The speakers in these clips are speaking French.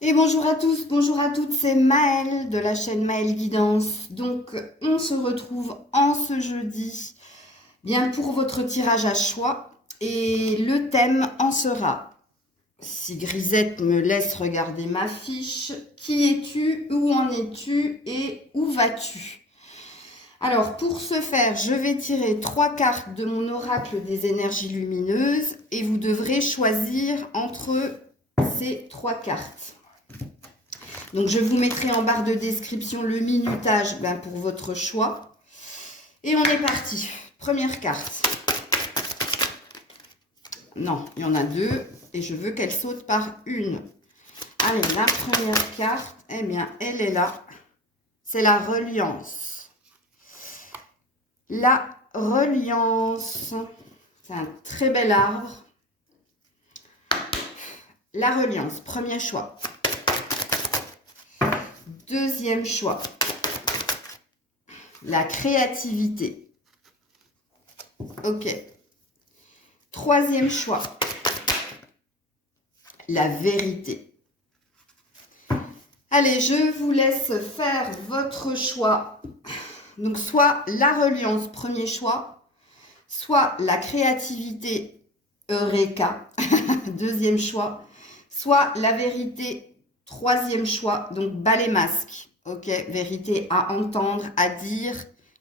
Et bonjour à tous, bonjour à toutes, c'est Maëlle de la chaîne Maëlle Guidance. Donc, on se retrouve en ce jeudi, bien pour votre tirage à choix. Et le thème en sera, si Grisette me laisse regarder ma fiche, qui es-tu, où en es-tu et où vas-tu? Alors, pour ce faire, je vais tirer 3 cartes de mon oracle des énergies lumineuses et vous devrez choisir entre ces 3 cartes. Donc, je vous mettrai en barre de description le minutage pour votre choix. Et on est parti. Première carte. Non, il y en a 2 et je veux qu'elle saute par une. Allez, la première carte, eh bien, elle est là. C'est la reliance. La reliance. C'est un très bel arbre. La reliance, premier choix. Deuxième choix. La créativité. Ok. Troisième choix. La vérité. Allez, je vous laisse faire votre choix. Donc, soit la reliance, premier choix, soit la créativité, Eureka, deuxième choix, soit la vérité, troisième choix, donc bas les masques. Ok, vérité à entendre, à dire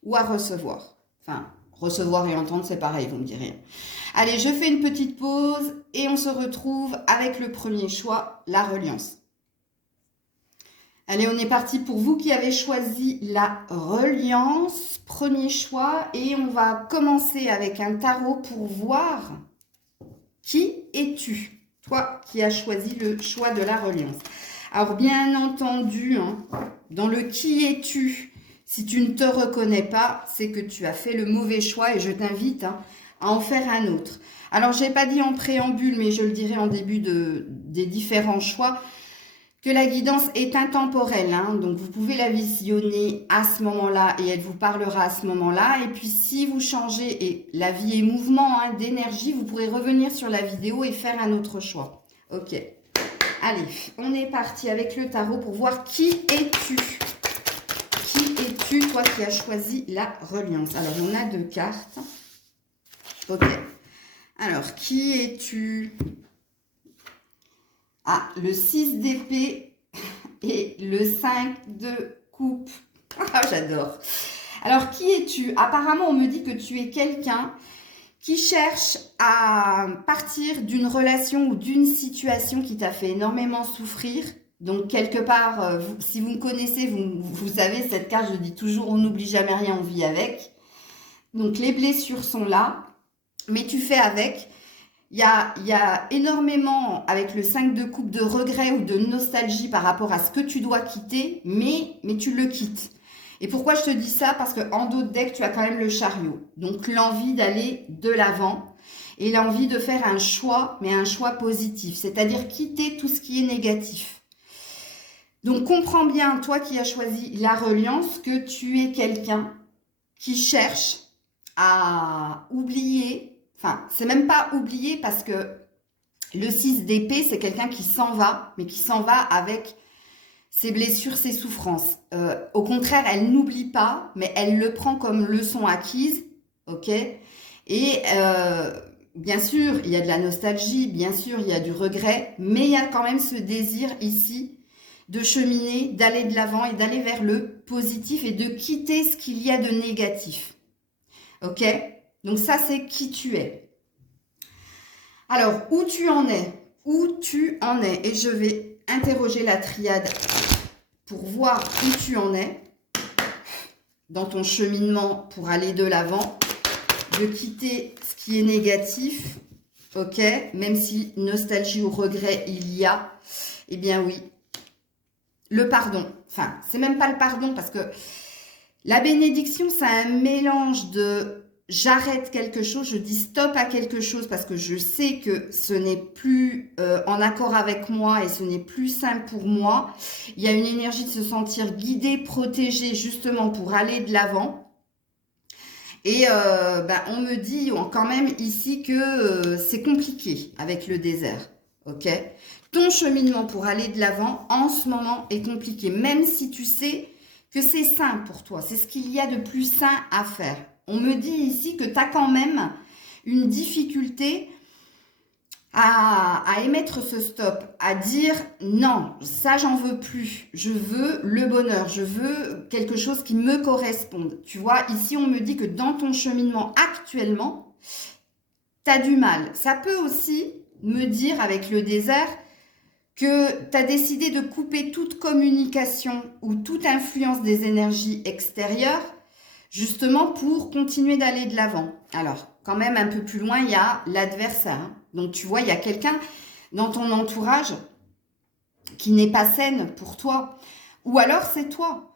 ou à recevoir. Enfin, recevoir et entendre, c'est pareil, vous me direz. Allez, je fais une petite pause et on se retrouve avec le premier choix, la reliance. Allez, on est parti pour vous qui avez choisi la reliance, premier choix, et on va commencer avec un tarot pour voir qui es-tu, toi qui as choisi le choix de la reliance. Alors bien entendu, dans le qui es-tu, si tu ne te reconnais pas, c'est que tu as fait le mauvais choix et je t'invite à en faire un autre. Alors je n'ai pas dit en préambule, mais je le dirai en début des différents choix, que la guidance est intemporelle, donc vous pouvez la visionner à ce moment-là et elle vous parlera à ce moment-là. Et puis si vous changez, et la vie est mouvement d'énergie, vous pourrez revenir sur la vidéo et faire un autre choix. Ok, allez, on est parti avec le tarot pour voir qui es-tu. Qui es-tu, toi qui as choisi la reliance? Alors, on a 2 cartes. Ok, alors, qui es-tu? Ah, le 6 d'épée et le 5 de coupe. Ah, j'adore. Alors, qui es-tu? Apparemment, on me dit que tu es quelqu'un qui cherche à partir d'une relation ou d'une situation qui t'a fait énormément souffrir. Donc, quelque part, si vous me connaissez, vous savez, cette carte, je dis toujours, on n'oublie jamais rien, on vit avec. Donc, les blessures sont là, mais tu fais avec. Il y a énormément, avec le 5 de coupe, de regret ou de nostalgie par rapport à ce que tu dois quitter, mais tu le quittes. Et pourquoi je te dis ça? Parce qu'en dos de deck, tu as quand même le chariot. Donc, l'envie d'aller de l'avant et l'envie de faire un choix, mais un choix positif. C'est-à-dire quitter tout ce qui est négatif. Donc, comprends bien, toi qui as choisi la reliance, que tu es quelqu'un qui cherche à oublier. Enfin, c'est même pas oublier parce que le 6 d'épée, c'est quelqu'un qui s'en va, mais qui s'en va avec ses blessures, ses souffrances. Au contraire, elle n'oublie pas, mais elle le prend comme leçon acquise, ok? Et bien sûr, il y a de la nostalgie, bien sûr, il y a du regret, mais il y a quand même ce désir ici de cheminer, d'aller de l'avant et d'aller vers le positif et de quitter ce qu'il y a de négatif. Ok? Donc ça, c'est qui tu es. Alors, où tu en es? Où tu en es? Et je vais interroger la triade pour voir où tu en es dans ton cheminement pour aller de l'avant, de quitter ce qui est négatif, ok? Même si nostalgie ou regret il y a, eh bien oui. Le pardon. Enfin, c'est même pas le pardon parce que la bénédiction, c'est un mélange de j'arrête quelque chose, je dis stop à quelque chose parce que je sais que ce n'est plus en accord avec moi et ce n'est plus simple pour moi. Il y a une énergie de se sentir guidé, protégé justement pour aller de l'avant. Et on me dit quand même ici que c'est compliqué avec le désert. ok? Ton cheminement pour aller de l'avant, en ce moment, est compliqué, même si tu sais que c'est sain pour toi. C'est ce qu'il y a de plus sain à faire. On me dit ici que tu as quand même une difficulté à émettre ce stop, à dire non, ça j'en veux plus, je veux le bonheur, je veux quelque chose qui me corresponde. Tu vois, ici on me dit que dans ton cheminement actuellement, tu as du mal. Ça peut aussi me dire avec le désert que tu as décidé de couper toute communication ou toute influence des énergies extérieures, justement pour continuer d'aller de l'avant. Alors, quand même un peu plus loin, il y a l'adversaire. Hein. Donc, tu vois, il y a quelqu'un dans ton entourage qui n'est pas saine pour toi. Ou alors, c'est toi.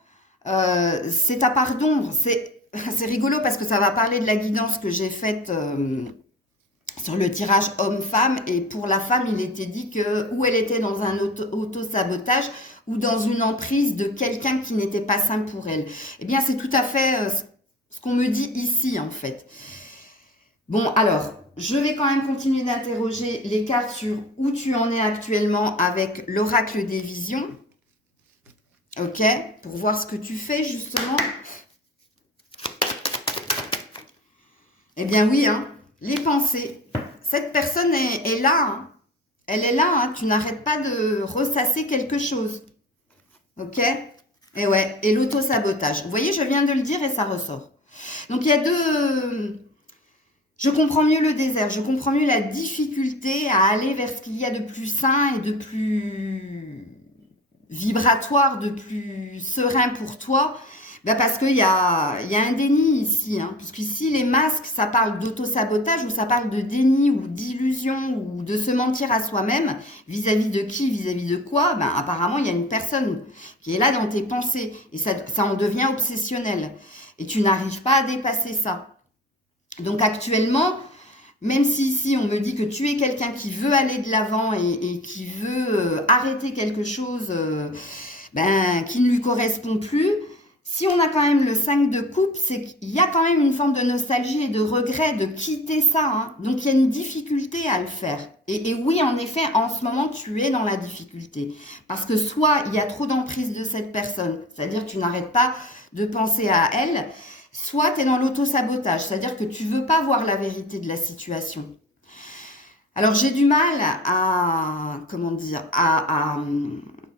C'est ta part d'ombre. C'est rigolo parce que ça va parler de la guidance que j'ai faite sur le tirage homme-femme. Et pour la femme, il était dit que ou elle était dans un auto-sabotage ou dans une emprise de quelqu'un qui n'était pas sain pour elle. Eh bien, c'est tout à fait ce qu'on me dit ici, en fait. Bon, alors, je vais quand même continuer d'interroger les cartes sur où tu en es actuellement avec l'oracle des visions. Ok, pour voir ce que tu fais, justement. Eh bien, oui, hein, les pensées. Cette personne est là, hein. Elle est là, hein. Tu n'arrêtes pas de ressasser quelque chose. Ok? Et ouais, et l'auto-sabotage. Vous voyez, je viens de le dire et ça ressort. Donc, il y a deux... Je comprends mieux le désert, je comprends mieux la difficulté à aller vers ce qu'il y a de plus sain et de plus vibratoire, de plus serein pour toi. Ben parce qu'il y a un déni ici, hein, puisqu'ici les masques, ça parle d'auto-sabotage ou ça parle de déni ou d'illusion ou de se mentir à soi-même. Vis-à-vis de qui, vis-à-vis de quoi? Ben apparemment, il y a une personne qui est là dans tes pensées et ça en devient obsessionnel. Et tu n'arrives pas à dépasser ça. Donc actuellement, même si ici on me dit que tu es quelqu'un qui veut aller de l'avant et qui veut arrêter quelque chose qui ne lui correspond plus, si on a quand même le 5 de coupe, c'est qu'il y a quand même une forme de nostalgie et de regret de quitter ça. Hein. Donc il y a une difficulté à le faire. Et oui, en effet, en ce moment, tu es dans la difficulté. Parce que soit il y a trop d'emprise de cette personne, c'est-à-dire que tu n'arrêtes pas de penser à elle, soit tu es dans l'auto-sabotage, c'est-à-dire que tu ne veux pas voir la vérité de la situation. Alors, j'ai du mal à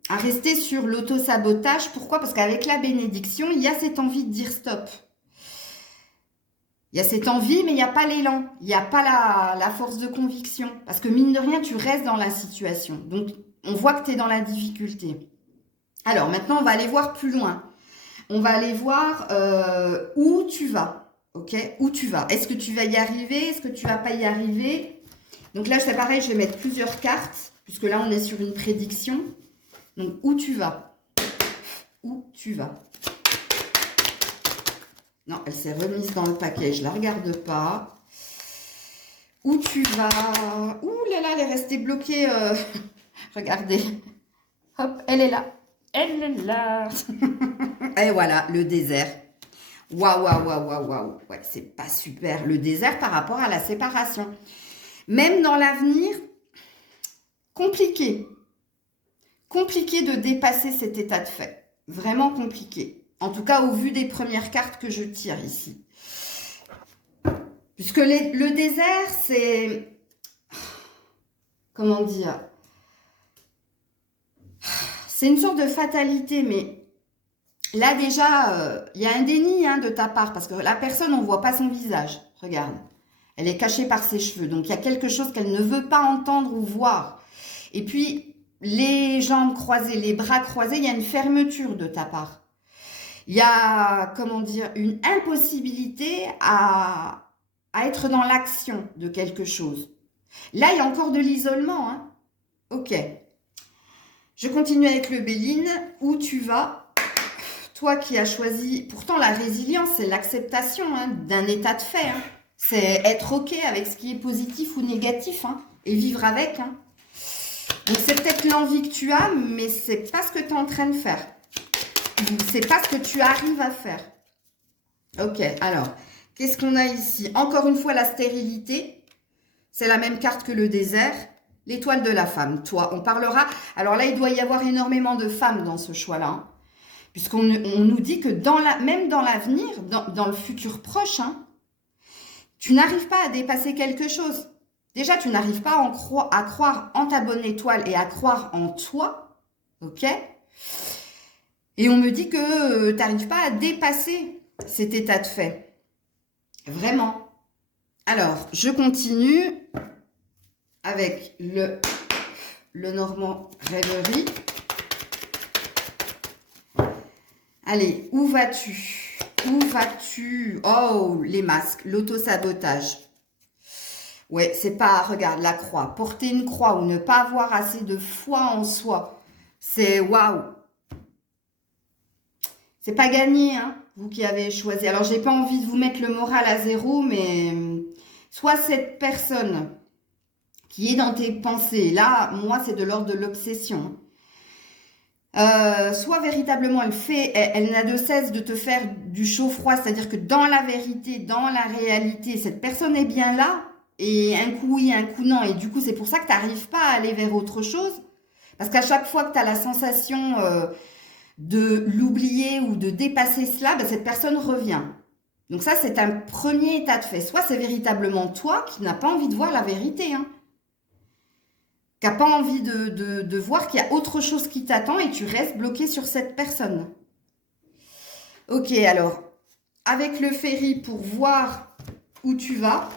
rester sur l'auto-sabotage. Pourquoi? Parce qu'avec la bénédiction, il y a cette envie de dire stop. Il y a cette envie, mais il n'y a pas l'élan. Il n'y a pas la force de conviction. Parce que mine de rien, tu restes dans la situation. Donc, on voit que tu es dans la difficulté. Alors, maintenant, on va aller voir plus loin. On va aller voir où tu vas, ok? Où tu vas. Est-ce que tu vas y arriver? Est-ce que tu vas pas y arriver? Donc là, c'est pareil, je vais mettre plusieurs cartes, puisque là, on est sur une prédiction. Donc, où tu vas? Où tu vas? Non, elle s'est remise dans le paquet, je la regarde pas. Où tu vas? Ouh là là, elle est restée bloquée. Regardez. Hop, elle est là. Elle est là. Et voilà, le désert. Waouh, waouh, waouh, waouh, waouh. Ouais, c'est pas super. Le désert par rapport à la séparation. Même dans l'avenir, compliqué. Compliqué de dépasser cet état de fait. Vraiment compliqué. En tout cas, au vu des premières cartes que je tire ici. Puisque le désert, c'est... Comment dire? C'est une sorte de fatalité, mais là déjà, il y a un déni de ta part, parce que la personne, on ne voit pas son visage. Regarde, elle est cachée par ses cheveux, donc il y a quelque chose qu'elle ne veut pas entendre ou voir. Et puis, les jambes croisées, les bras croisés, il y a une fermeture de ta part. Il y a, comment dire, une impossibilité à être dans l'action de quelque chose. Là, il y a encore de l'isolement. Hein. Ok. Je continue avec le Béline. Où tu vas? Toi qui as choisi... Pourtant, la résilience, c'est l'acceptation d'un état de fait. Hein. C'est être OK avec ce qui est positif ou négatif. Hein, et vivre avec. Hein. Donc, c'est peut-être l'envie que tu as, mais c'est pas ce que tu es en train de faire. C'est pas ce que tu arrives à faire. Ok, alors, qu'est-ce qu'on a ici? Encore une fois, la stérilité. C'est la même carte que le désert. l'étoile de la femme. Toi, on parlera... Alors là, il doit y avoir énormément de femmes dans ce choix-là, hein, puisqu'on nous dit que même dans l'avenir, dans le futur proche, hein, tu n'arrives pas à dépasser quelque chose. Déjà, tu n'arrives pas à croire en ta bonne étoile et à croire en toi, ok? Et on me dit que tu n'arrives pas à dépasser cet état de fait. Vraiment. Alors, je continue avec le Normand Rêverie. Allez, où vas-tu? Où vas-tu? Oh, les masques, l'auto-sabotage. Ouais, c'est pas, regarde, la croix. Porter une croix ou ne pas avoir assez de foi en soi, c'est waouh. C'est pas gagné, hein, vous qui avez choisi. Alors, j'ai pas envie de vous mettre le moral à zéro, mais soit cette personne qui est dans tes pensées, là, moi, c'est de l'ordre de l'obsession. Soit véritablement, elle n'a de cesse de te faire du chaud-froid, c'est-à-dire que dans la vérité, dans la réalité, cette personne est bien là, et un coup oui, un coup non, et du coup, c'est pour ça que tu n'arrives pas à aller vers autre chose, parce qu'à chaque fois que tu as la sensation de l'oublier ou de dépasser cela, ben, cette personne revient. Donc ça, c'est un premier état de fait. Soit c'est véritablement toi qui n'as pas envie de voir la vérité, hein, qui n'a pas envie de voir qu'il y a autre chose qui t'attend et tu restes bloqué sur cette personne. Ok, alors, avec le ferry pour voir où tu vas.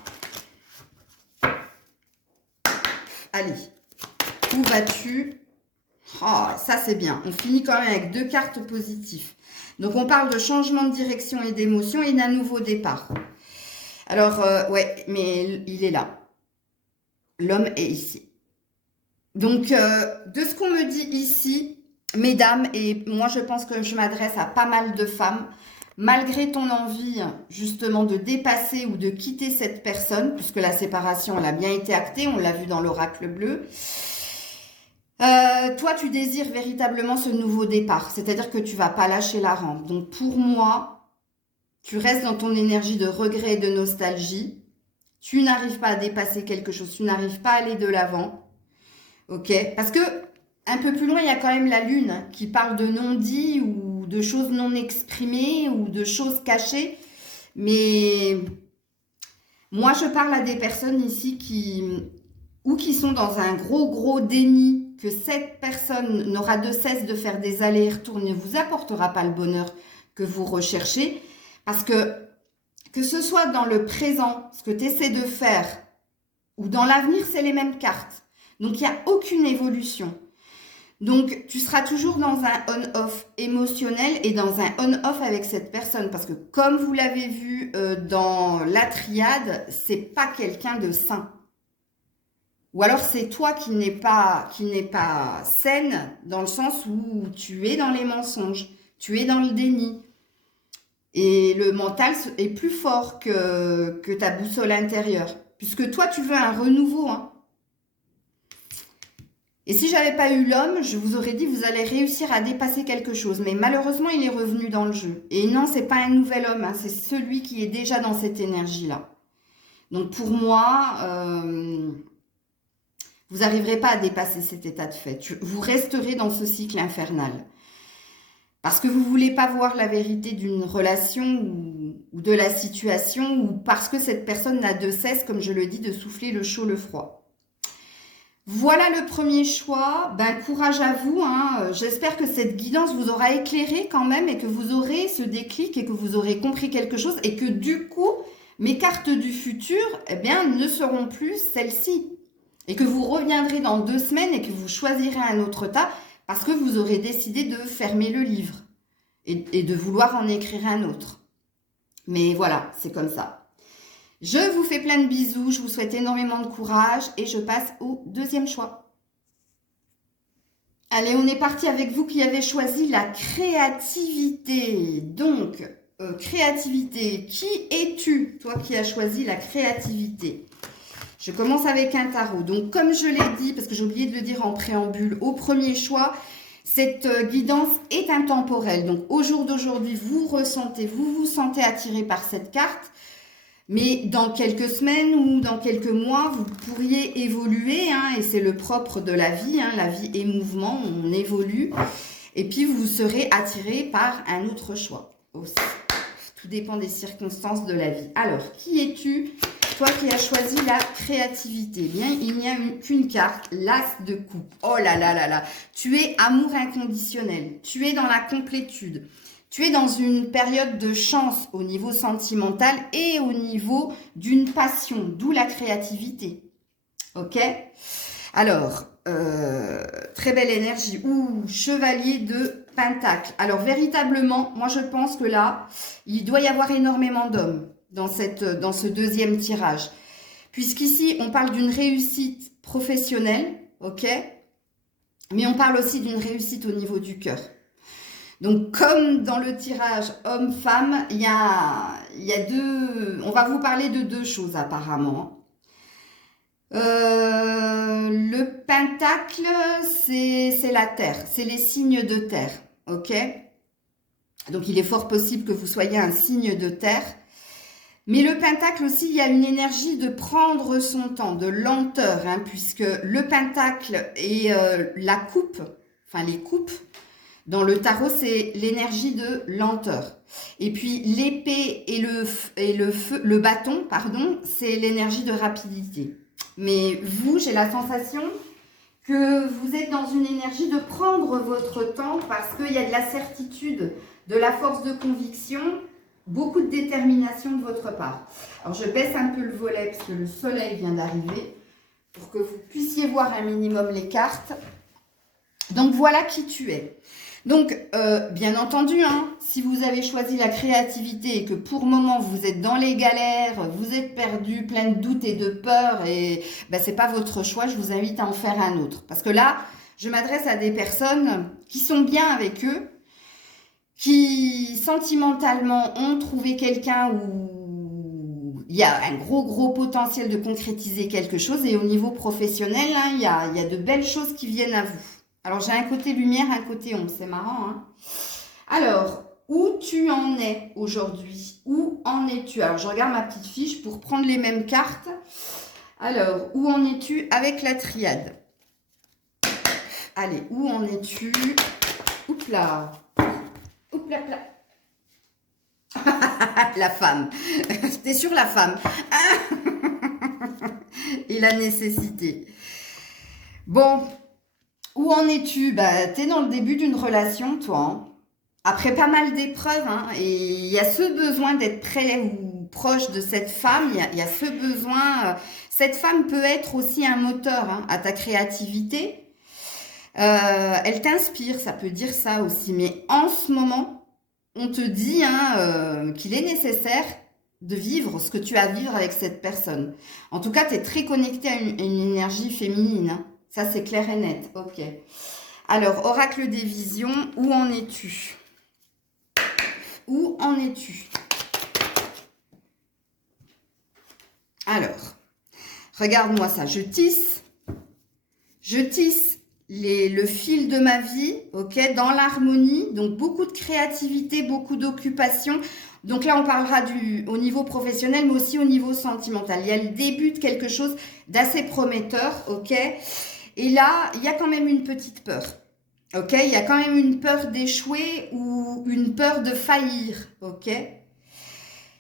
Allez, où vas-tu? Oh, ça c'est bien. On finit quand même avec 2 cartes positives. Donc, on parle de changement de direction et d'émotion et d'un nouveau départ. Alors, ouais, mais il est là. L'homme est ici. Donc, de ce qu'on me dit ici, mesdames, et moi je pense que je m'adresse à pas mal de femmes, malgré ton envie justement de dépasser ou de quitter cette personne, puisque la séparation elle a bien été actée, on l'a vu dans l'oracle bleu, toi tu désires véritablement ce nouveau départ, c'est-à-dire que tu vas pas lâcher la rampe. Donc pour moi, tu restes dans ton énergie de regret et de nostalgie, tu n'arrives pas à dépasser quelque chose, tu n'arrives pas à aller de l'avant. Ok, parce que un peu plus loin, il y a quand même la lune qui parle de non-dit ou de choses non exprimées ou de choses cachées. Mais moi, je parle à des personnes ici qui sont dans un gros déni, que cette personne n'aura de cesse de faire des allers-retours, ne vous apportera pas le bonheur que vous recherchez. Parce que ce soit dans le présent, ce que tu essaies de faire, ou dans l'avenir, c'est les mêmes cartes. Donc, il n'y a aucune évolution. Donc, tu seras toujours dans un on-off émotionnel et dans un on-off avec cette personne. Parce que comme vous l'avez vu dans la triade, c'est pas quelqu'un de sain. Ou alors, c'est toi qui n'es pas saine dans le sens où tu es dans les mensonges, tu es dans le déni. Et le mental est plus fort que ta boussole intérieure. Puisque toi, tu veux un renouveau, hein. Et si j'avais pas eu l'homme, je vous aurais dit vous allez réussir à dépasser quelque chose. Mais malheureusement, il est revenu dans le jeu. Et non, c'est pas un nouvel homme, hein, c'est celui qui est déjà dans cette énergie-là. Donc pour moi, vous n'arriverez pas à dépasser cet état de fait. Vous resterez dans ce cycle infernal. Parce que vous voulez pas voir la vérité d'une relation ou de la situation, ou parce que cette personne n'a de cesse, comme je le dis, de souffler le chaud, le froid. Voilà le premier choix. Ben, courage à vous, hein. J'espère que cette guidance vous aura éclairé quand même et que vous aurez ce déclic et que vous aurez compris quelque chose et que du coup, mes cartes du futur, eh bien, ne seront plus celles-ci. Et que vous reviendrez dans 2 semaines et que vous choisirez un autre tas parce que vous aurez décidé de fermer le livre et de vouloir en écrire un autre. Mais voilà, c'est comme ça. Je vous fais plein de bisous, je vous souhaite énormément de courage et je passe au 2e choix. Allez, on est parti avec vous qui avez choisi la créativité. Donc, créativité, qui es-tu, toi qui as choisi la créativité? Je commence avec un tarot. Donc, comme je l'ai dit, parce que j'ai oublié de le dire en préambule, au premier choix, cette guidance est intemporelle. Donc, au jour d'aujourd'hui, vous vous sentez attiré par cette carte. Mais dans quelques semaines ou dans quelques mois, vous pourriez évoluer, hein, et c'est le propre de la vie, hein, la vie est mouvement, on évolue. Et puis, vous serez attiré par un autre choix aussi. Tout dépend des circonstances de la vie. Alors, qui es-tu? Toi qui as choisi la créativité. Eh bien, il n'y a qu'une carte, l'as de coupe. Oh là là là là. Tu es amour inconditionnel. Tu es dans la complétude. Tu es dans une période de chance au niveau sentimental et au niveau d'une passion, d'où la créativité. Ok? Alors, très belle énergie. Ouh, chevalier de Pentacle. Alors, véritablement, moi je pense que là, il doit y avoir énormément d'hommes dans ce deuxième tirage. Puisqu'ici, on parle d'une réussite professionnelle, ok? Mais on parle aussi d'une réussite au niveau du cœur. Donc, comme dans le tirage homme-femme, il y a deux... On va vous parler de deux choses apparemment. Le pentacle, c'est la terre, c'est les signes de terre, ok? Donc, il est fort possible que vous soyez un signe de terre. Mais le pentacle aussi, il y a une énergie de prendre son temps, de lenteur, hein, puisque le pentacle et la coupe, enfin les coupes, dans le tarot, c'est l'énergie de lenteur. Et puis l'épée et le bâton, pardon, c'est l'énergie de rapidité. Mais vous, j'ai la sensation que vous êtes dans une énergie de prendre votre temps parce qu'il y a de la certitude, de la force de conviction, beaucoup de détermination de votre part. Alors, je baisse un peu le volet parce que le soleil vient d'arriver pour que vous puissiez voir un minimum les cartes. Donc, voilà qui tu es. Donc, bien entendu, hein, si vous avez choisi la créativité et que pour le moment, vous êtes dans les galères, vous êtes perdu, plein de doutes et de peurs et ben, c'est pas votre choix, je vous invite à en faire un autre. Parce que là, je m'adresse à des personnes qui sont bien avec eux, qui sentimentalement ont trouvé quelqu'un où il y a un gros potentiel de concrétiser quelque chose. Et au niveau professionnel, hein, il y a de belles choses qui viennent à vous. Alors, j'ai un côté lumière, un côté ombre. C'est marrant, hein? Alors, où tu en es aujourd'hui? Où en es-tu? Alors, je regarde ma petite fiche pour prendre les mêmes cartes. Alors, où en es-tu avec la triade? Allez, où en es-tu? Oups là! Oups là, là. La femme. T'es sur la femme. Et la nécessité. Bon, où en es-tu? Bah, t'es dans le début d'une relation, toi. Hein. Après pas mal d'épreuves, hein, et il y a ce besoin d'être près ou proche de cette femme. Il y a ce besoin. Cette femme peut être aussi un moteur hein, à ta créativité. Elle t'inspire, ça peut dire ça aussi. Mais en ce moment, on te dit hein, qu'il est nécessaire de vivre ce que tu as à vivre avec cette personne. En tout cas, tu es très connecté à une énergie féminine. Hein. Ça, c'est clair et net. Ok. Alors, oracle des visions, où en es-tu? Où en es-tu? Alors, regarde-moi ça. Je tisse le fil de ma vie, ok, dans l'harmonie, donc beaucoup de créativité, beaucoup d'occupation. Donc là, on parlera au niveau professionnel, mais aussi au niveau sentimental. Il y a le début de quelque chose d'assez prometteur, ok. Et là, il y a quand même une petite peur, ok. Il y a quand même une peur d'échouer ou une peur de faillir, ok.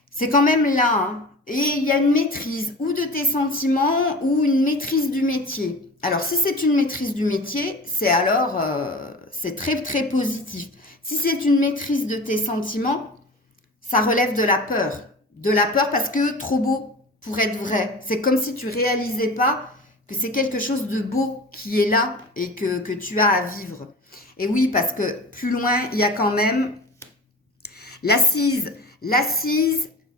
C'est quand même là, hein. Et il y a une maîtrise ou de tes sentiments ou une maîtrise du métier. Alors, si c'est une maîtrise du métier, c'est très positif. Si c'est une maîtrise de tes sentiments, ça relève de la peur. De la peur parce que trop beau pour être vrai. C'est comme si tu réalisais pas que c'est quelque chose de beau qui est là et que tu as à vivre. Et oui, parce que plus loin, il y a quand même l'assise,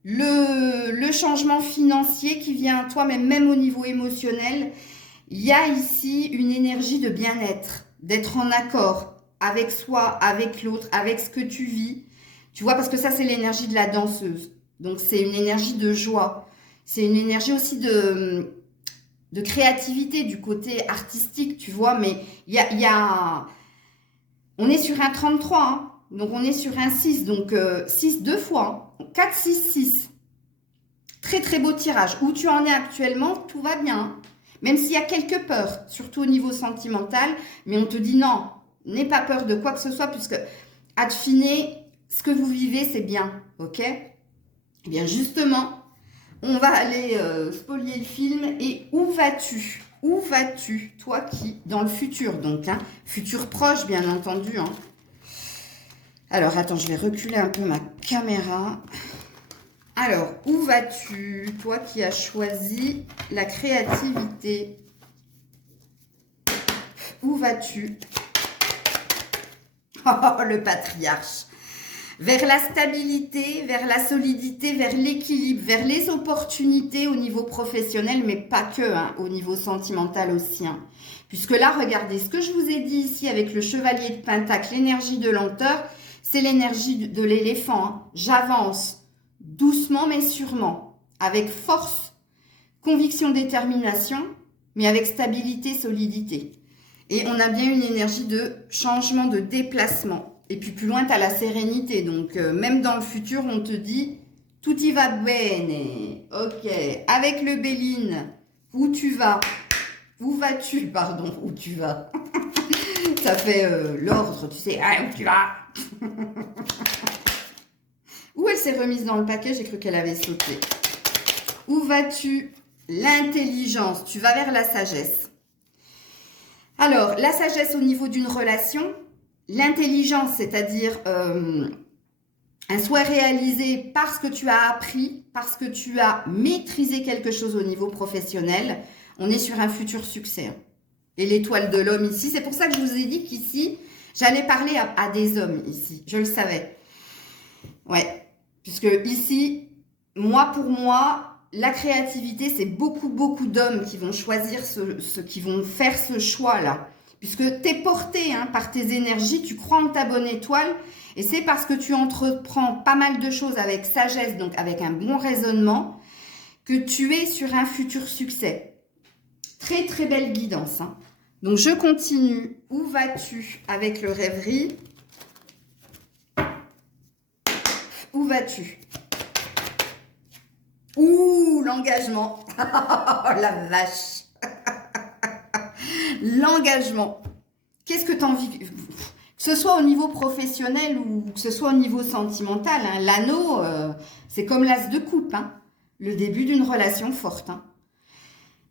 le changement financier qui vient à toi, mais même au niveau émotionnel. Il y a ici une énergie de bien-être, d'être en accord avec soi, avec l'autre, avec ce que tu vis. Tu vois, parce que ça, c'est l'énergie de la danseuse. Donc, c'est une énergie de joie. C'est une énergie aussi de créativité, du côté artistique, tu vois. Mais on est sur un 33, hein. Donc on est sur un 6. Donc 6 deux fois. Hein. 4, 6, 6. Très, très beau tirage. Où tu en es actuellement, tout va bien. Hein. Même s'il y a quelques peurs, surtout au niveau sentimental. Mais on te dit non, n'aie pas peur de quoi que ce soit, puisque, ad fine, ce que vous vivez, c'est bien. Ok? Eh bien, justement, on va aller spolier le film. Et où vas-tu? Où vas-tu? Toi qui, dans le futur, donc, hein, futur proche, bien entendu. Hein. Alors, attends, je vais reculer un peu ma caméra. Alors, où vas-tu? Toi qui as choisi la créativité. Où vas-tu? Oh, le patriarche. Vers la stabilité, vers la solidité, vers l'équilibre, vers les opportunités au niveau professionnel, mais pas que, hein, au niveau sentimental aussi. Hein. Puisque là, regardez, ce que je vous ai dit ici avec le chevalier de Pentacle, l'énergie de lenteur, c'est l'énergie de l'éléphant. Hein. J'avance doucement mais sûrement, avec force, conviction, détermination, mais avec stabilité, solidité. Et on a bien une énergie de changement, de déplacement. Et puis plus loin, tu as la sérénité. Donc, même dans le futur, on te dit, tout y va bene. Ok. Avec le Béline, où tu vas? Où vas-tu? Pardon, où tu vas? Ça fait l'ordre, tu sais. Ah, où tu vas? Où elle s'est remise dans le paquet? J'ai cru qu'elle avait sauté. Où vas-tu? L'intelligence. Tu vas vers la sagesse. Alors, la sagesse au niveau d'une relation... L'intelligence, c'est-à-dire un souhait réalisé parce que tu as appris, parce que tu as maîtrisé quelque chose au niveau professionnel, on est sur un futur succès. Et l'étoile de l'homme ici, c'est pour ça que je vous ai dit qu'ici, j'allais parler à des hommes ici, je le savais. Ouais, puisque ici, moi pour moi, la créativité, c'est beaucoup d'hommes qui vont choisir qui vont faire ce choix-là. Puisque tu es porté hein, par tes énergies, tu crois en ta bonne étoile et c'est parce que tu entreprends pas mal de choses avec sagesse, donc avec un bon raisonnement, que tu es sur un futur succès. Très très belle guidance. Hein. Donc je continue. Où vas-tu avec le rêverie? Où vas-tu? Ouh, l'engagement. Oh la vache. L'engagement. Qu'est-ce que tu as envie? Que ce soit au niveau professionnel ou que ce soit au niveau sentimental. Hein, l'anneau, c'est comme l'as de coupe. Hein, le début d'une relation forte. Hein.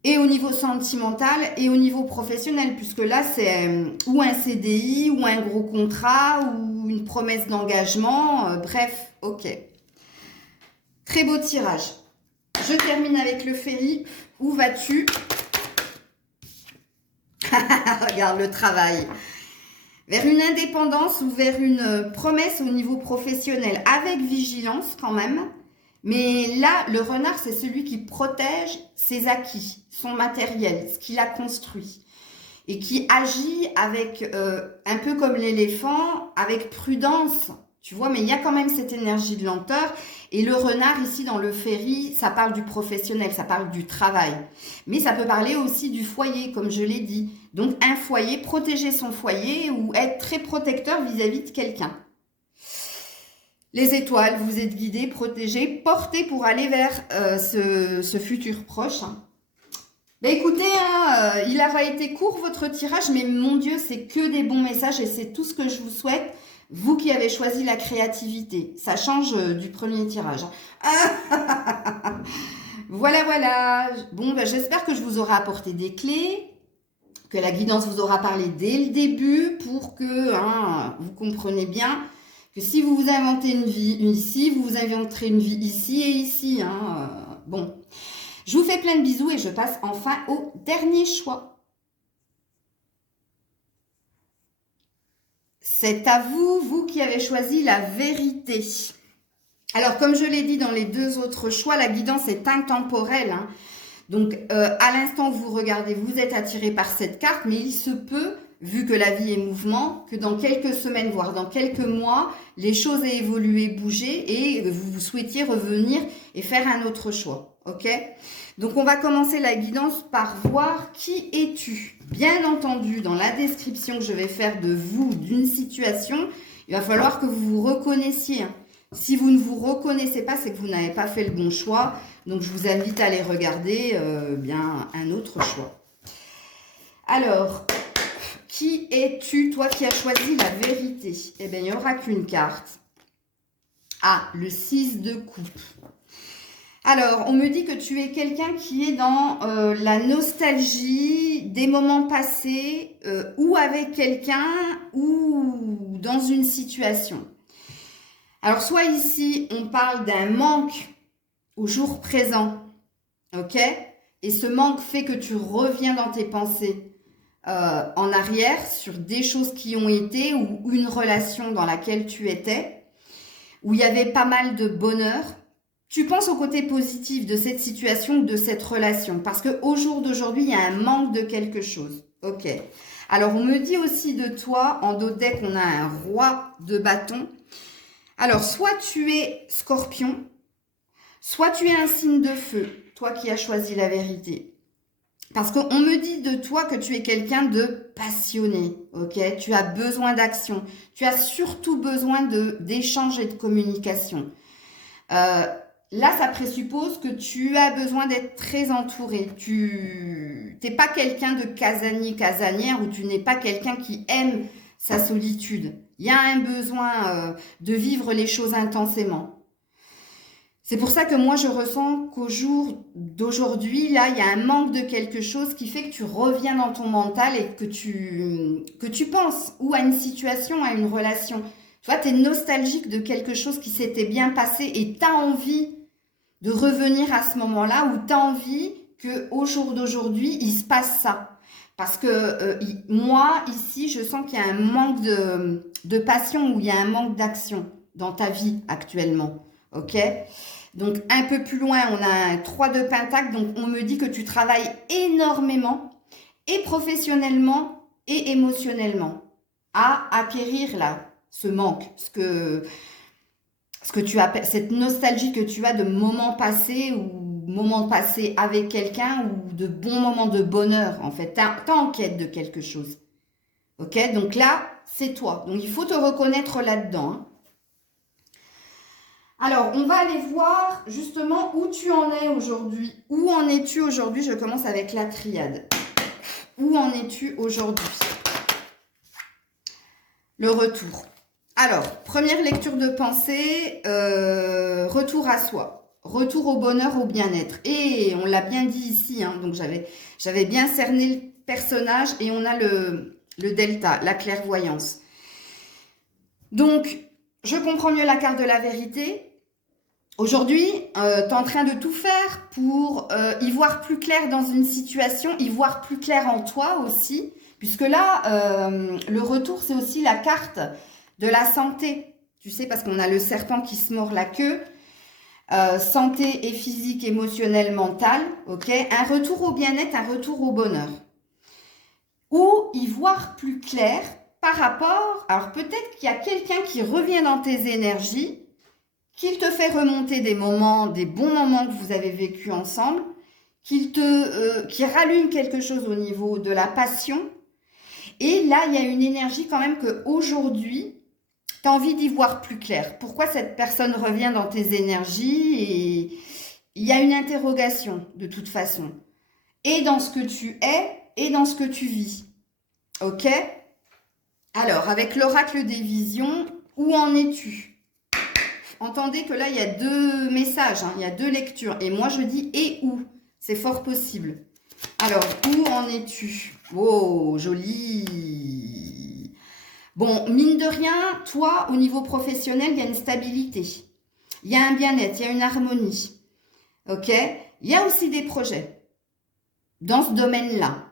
Et au niveau sentimental et au niveau professionnel. Puisque là, c'est ou un CDI, ou un gros contrat, ou une promesse d'engagement. Bref, ok. Très beau tirage. Je termine avec le ferry. Où vas-tu? Regarde le travail. Vers une indépendance ou vers une promesse au niveau professionnel, avec vigilance quand même. Mais là, le renard, c'est celui qui protège ses acquis, son matériel, ce qu'il a construit. Et qui agit avec, un peu comme l'éléphant, avec prudence. Tu vois, mais il y a quand même cette énergie de lenteur. Et le renard, ici, dans le ferry, ça parle du professionnel, ça parle du travail. Mais ça peut parler aussi du foyer, comme je l'ai dit. Donc, un foyer, protéger son foyer ou être très protecteur vis-à-vis de quelqu'un. Les étoiles, vous êtes guidés, protégés, portés pour aller vers ce futur proche. Hein. Ben écoutez, hein, il a été court votre tirage, mais mon Dieu, c'est que des bons messages et c'est tout ce que je vous souhaite. Vous qui avez choisi la créativité, ça change du premier tirage. Voilà, voilà. Bon, ben, j'espère que je vous aurai apporté des clés, que la guidance vous aura parlé dès le début pour que vous compreniez bien que si vous vous inventez une vie ici, vous vous inventerez une vie ici et ici. Bon, je vous fais plein de bisous et je passe enfin au dernier choix. C'est à vous, vous qui avez choisi la vérité. Alors, comme je l'ai dit dans les deux autres choix, la guidance est intemporelle. Hein. Donc, à l'instant où vous regardez, vous êtes attiré par cette carte, mais il se peut, vu que la vie est mouvement, que dans quelques semaines, voire dans quelques mois, les choses aient évolué, bougé, et vous souhaitiez revenir et faire un autre choix. Ok ? Donc, on va commencer la guidance par voir qui es-tu. Bien entendu, dans la description que je vais faire de vous, d'une situation, il va falloir que vous vous reconnaissiez. Hein. Si vous ne vous reconnaissez pas, c'est que vous n'avez pas fait le bon choix. Donc, je vous invite à aller regarder bien un autre choix. Alors, qui es-tu, toi qui as choisi la vérité? Eh bien, il n'y aura qu'une carte. Ah, le 6 de coupe. Alors, on me dit que tu es quelqu'un qui est dans la nostalgie des moments passés ou avec quelqu'un ou dans une situation. Alors, soit ici, on parle d'un manque au jour présent, ok? Et ce manque fait que tu reviens dans tes pensées en arrière sur des choses qui ont été ou une relation dans laquelle tu étais, où il y avait pas mal de bonheur. Tu penses au côté positif de cette situation ou de cette relation parce qu'au jour d'aujourd'hui, il y a un manque de quelque chose. Ok. Alors, on me dit aussi de toi, en dos de deck, on a un roi de bâton. Alors, soit tu es scorpion, soit tu es un signe de feu, toi qui as choisi la vérité. Parce qu'on me dit de toi que tu es quelqu'un de passionné, ok? Tu as besoin d'action. Tu as surtout besoin d'échanges et de communication. Là, ça présuppose que tu as besoin d'être très entouré. Tu n'es pas quelqu'un de casanier, casanière, ou tu n'es pas quelqu'un qui aime sa solitude. Il y a un besoin de vivre les choses intensément. C'est pour ça que moi, je ressens qu'au jour d'aujourd'hui, là, il y a un manque de quelque chose qui fait que tu reviens dans ton mental et que tu penses ou à une situation, à une relation. Tu vois, tu es nostalgique de quelque chose qui s'était bien passé et tu as envie de revenir à ce moment-là où tu as envie qu'au jour d'aujourd'hui, il se passe ça. Parce que moi, ici, je sens qu'il y a un manque de passion ou il y a un manque d'action dans ta vie actuellement. Ok ? Donc, un peu plus loin, on a un 3 de pentacle. Donc, on me dit que tu travailles énormément et professionnellement et émotionnellement à acquérir là ce manque, ce que tu as, cette nostalgie que tu as de moments passés ou moments passés avec quelqu'un ou de bons moments de bonheur, en fait. Tu es en quête de quelque chose. Ok? Donc là, c'est toi. Donc, il faut te reconnaître là-dedans. Hein. Alors, on va aller voir justement où tu en es aujourd'hui. Où en es-tu aujourd'hui? Je commence avec la triade. Où en es-tu aujourd'hui? Le retour. Alors, première lecture de pensée, retour à soi. Retour au bonheur, au bien-être. Et on l'a bien dit ici, hein, donc j'avais bien cerné le personnage et on a le delta, la clairvoyance. Donc, je comprends mieux la carte de la vérité. Aujourd'hui, tu es en train de tout faire pour y voir plus clair dans une situation, y voir plus clair en toi aussi, puisque là, le retour, c'est aussi la carte de la santé. Tu sais, parce qu'on a le serpent qui se mord la queue. Santé et physique, émotionnelle, mentale. Ok, un retour au bien-être, un retour au bonheur. Ou y voir plus clair par rapport... Alors, peut-être qu'il y a quelqu'un qui revient dans tes énergies, qu'il te fait remonter des moments, des bons moments que vous avez vécu ensemble, qui rallume quelque chose au niveau de la passion. Et là, il y a une énergie quand même qu'aujourd'hui, tu as envie d'y voir plus clair. Pourquoi cette personne revient dans tes énergies? Et il y a une interrogation de toute façon. Et dans ce que tu es et dans ce que tu vis. Ok? Alors, avec l'oracle des visions, où en es-tu? Entendez que là, il y a deux messages, hein, il y a deux lectures. Et moi, je dis « et où ?» C'est fort possible. Alors, où en es-tu? Oh, joli. Bon, mine de rien, toi, au niveau professionnel, il y a une stabilité. Il y a un bien-être, il y a une harmonie. Ok? Il y a aussi des projets dans ce domaine-là.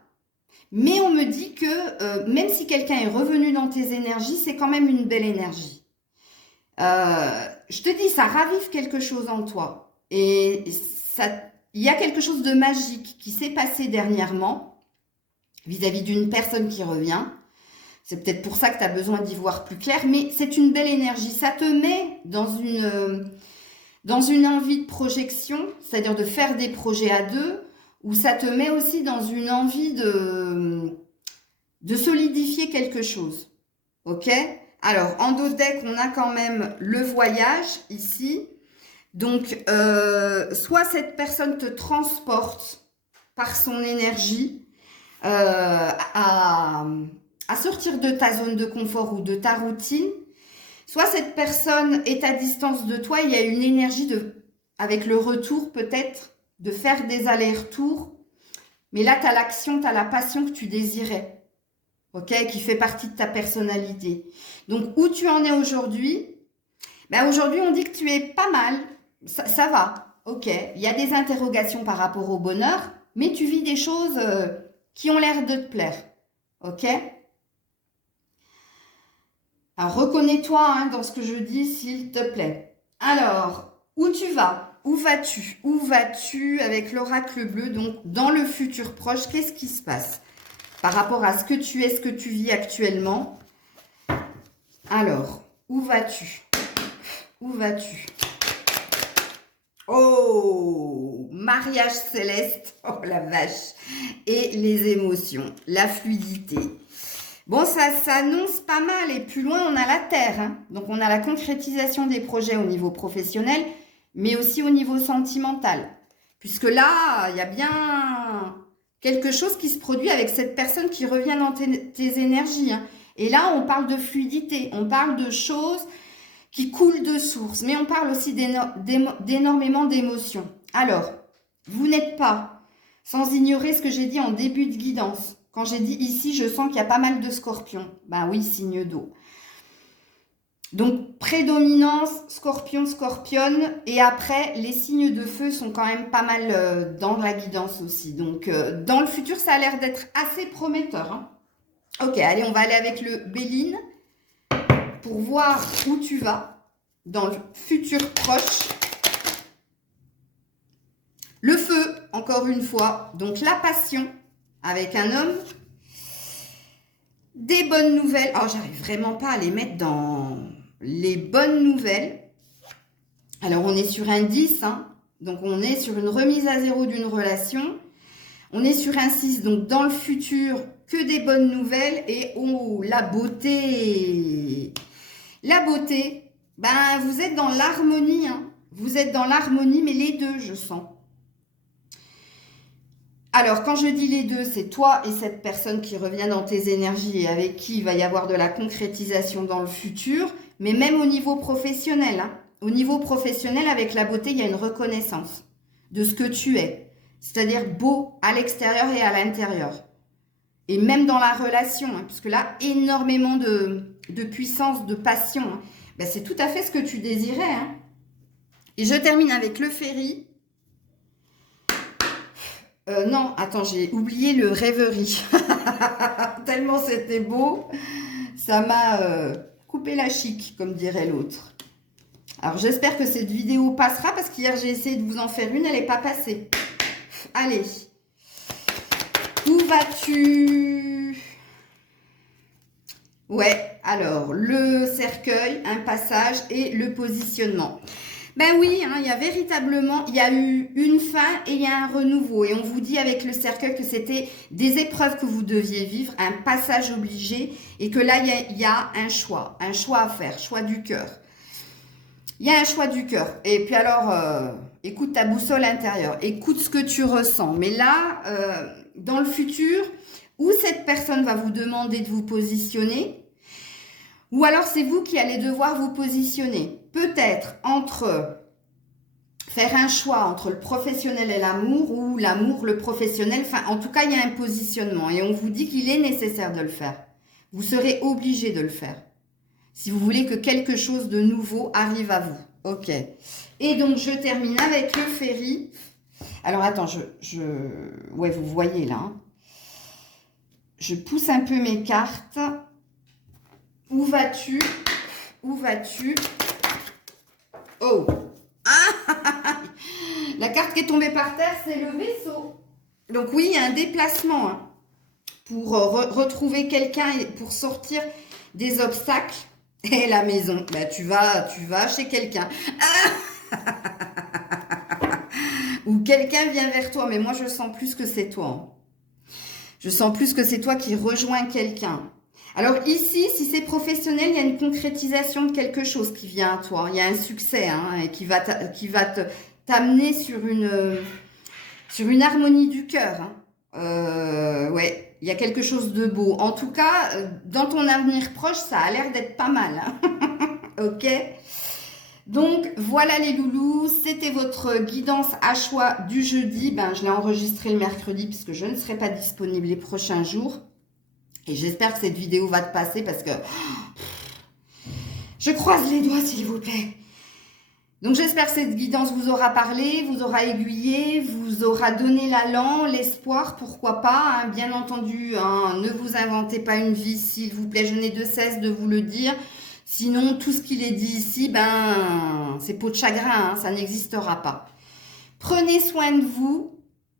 Mais on me dit que même si quelqu'un est revenu dans tes énergies, c'est quand même une belle énergie. Je te dis, ça ravive quelque chose en toi. Et il y a quelque chose de magique qui s'est passé dernièrement vis-à-vis d'une personne qui revient. C'est peut-être pour ça que tu as besoin d'y voir plus clair, mais c'est une belle énergie. Ça te met dans une envie de projection, c'est-à-dire de faire des projets à deux, ou ça te met aussi dans une envie de solidifier quelque chose. Ok ? Alors, en dos de deck, on a quand même le voyage ici. Donc, soit cette personne te transporte par son énergie à sortir de ta zone de confort ou de ta routine. Soit cette personne est à distance de toi, il y a une énergie avec le retour peut-être, de faire des allers-retours. Mais là, tu as l'action, tu as la passion que tu désirais, ok, qui fait partie de ta personnalité. Donc, où tu en es aujourd'hui? Ben, aujourd'hui, on dit que tu es pas mal, ça va, ok. Il y a des interrogations par rapport au bonheur, mais tu vis des choses qui ont l'air de te plaire, ok. Alors, reconnais-toi hein, dans ce que je dis, s'il te plaît. Alors, où tu vas? Où vas-tu? Où vas-tu avec l'oracle bleu? Donc, dans le futur proche, qu'est-ce qui se passe par rapport à ce que tu es, ce que tu vis actuellement? Alors, où vas-tu? Où vas-tu? Oh, mariage céleste, oh la vache, et les émotions, la fluidité. Bon, ça s'annonce pas mal et plus loin, on a la terre. Hein. Donc, on a la concrétisation des projets au niveau professionnel, mais aussi au niveau sentimental. Puisque là, il y a bien quelque chose qui se produit avec cette personne qui revient dans tes énergies. Hein. Et là, on parle de fluidité, on parle de choses qui coulent de source, mais on parle aussi d'énormément d'émotions. Alors, vous n'êtes pas sans ignorer ce que j'ai dit en début de guidance. Quand j'ai dit ici, je sens qu'il y a pas mal de scorpions. Ben oui, signe d'eau. Donc, prédominance, scorpion, scorpionne. Et après, les signes de feu sont quand même pas mal dans la guidance aussi. Donc, dans le futur, ça a l'air d'être assez prometteur. Hein. Ok, allez, on va aller avec le Béline pour voir où tu vas dans le futur proche. Le feu, encore une fois. Donc, la passion avec un homme. Des bonnes nouvelles. Oh, j'arrive vraiment pas à les mettre dans les bonnes nouvelles. Alors, on est sur un 10. Hein. Donc, on est sur une remise à zéro d'une relation. On est sur un 6. Donc, dans le futur, que des bonnes nouvelles. Et oh, la beauté. La beauté. Ben, vous êtes dans l'harmonie. Hein. Vous êtes dans l'harmonie, mais les deux, je sens. Alors, quand je dis les deux, c'est toi et cette personne qui revient dans tes énergies et avec qui il va y avoir de la concrétisation dans le futur, mais même au niveau professionnel. Hein. Au niveau professionnel, avec la beauté, il y a une reconnaissance de ce que tu es. C'est-à-dire beau à l'extérieur et à l'intérieur. Et même dans la relation, hein, parce que là, énormément de puissance, de passion. Hein. Ben, c'est tout à fait ce que tu désirais. Hein. Et je termine avec le Ferry. Non, attends, j'ai oublié le rêverie. Tellement c'était beau, ça m'a coupé la chic, comme dirait l'autre. Alors, j'espère que cette vidéo passera, parce qu'hier, j'ai essayé de vous en faire une, elle n'est pas passée. Allez. Où vas-tu? Ouais, alors, le cercueil, un passage et le positionnement. Ben oui, hein, il y a véritablement, il y a eu une fin et il y a un renouveau. Et on vous dit avec le cercueil que c'était des épreuves que vous deviez vivre, un passage obligé, et que là, il y a un choix à faire, choix du cœur. Il y a un choix du cœur. Et puis alors, écoute ta boussole intérieure, écoute ce que tu ressens. Mais là, dans le futur, où cette personne va vous demander de vous positionner, ou alors c'est vous qui allez devoir vous positionner. Peut-être entre faire un choix entre le professionnel et l'amour, ou l'amour, le professionnel. Enfin, en tout cas, il y a un positionnement. Et on vous dit qu'il est nécessaire de le faire. Vous serez obligé de le faire. Si vous voulez que quelque chose de nouveau arrive à vous. Ok. Et donc, je termine avec le Ferry. Alors, attends, ouais, vous voyez là. Hein. Je pousse un peu mes cartes. Où vas-tu? Où vas-tu? Oh! Ah! La carte qui est tombée par terre, c'est le vaisseau. Donc oui, il y a un déplacement hein, pour retrouver quelqu'un et pour sortir des obstacles. Et la maison, bah, tu vas chez quelqu'un. Ah! Ou quelqu'un vient vers toi, mais moi je sens plus que c'est toi. Hein. Je sens plus que c'est toi qui rejoins quelqu'un. Alors ici, si c'est professionnel, il y a une concrétisation de quelque chose qui vient à toi. Il y a un succès hein, et qui va t'amener sur une harmonie du cœur. Hein. Ouais, il y a quelque chose de beau. En tout cas, dans ton avenir proche, ça a l'air d'être pas mal. Hein. Ok. Donc voilà les loulous, c'était votre guidance à choix du jeudi. Ben, je l'ai enregistré le mercredi puisque je ne serai pas disponible les prochains jours. Et j'espère que cette vidéo va te passer parce que je croise les doigts s'il vous plaît. Donc j'espère que cette guidance vous aura parlé, vous aura aiguillé, vous aura donné l'allant, l'espoir, pourquoi pas. Hein, bien entendu, hein, ne vous inventez pas une vie s'il vous plaît, je n'ai de cesse de vous le dire. Sinon, tout ce qu'il est dit ici, ben, c'est peau de chagrin, hein, ça n'existera pas. Prenez soin de vous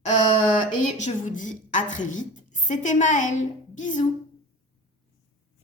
et je vous dis à très vite. C'était Maëlle. Bisous.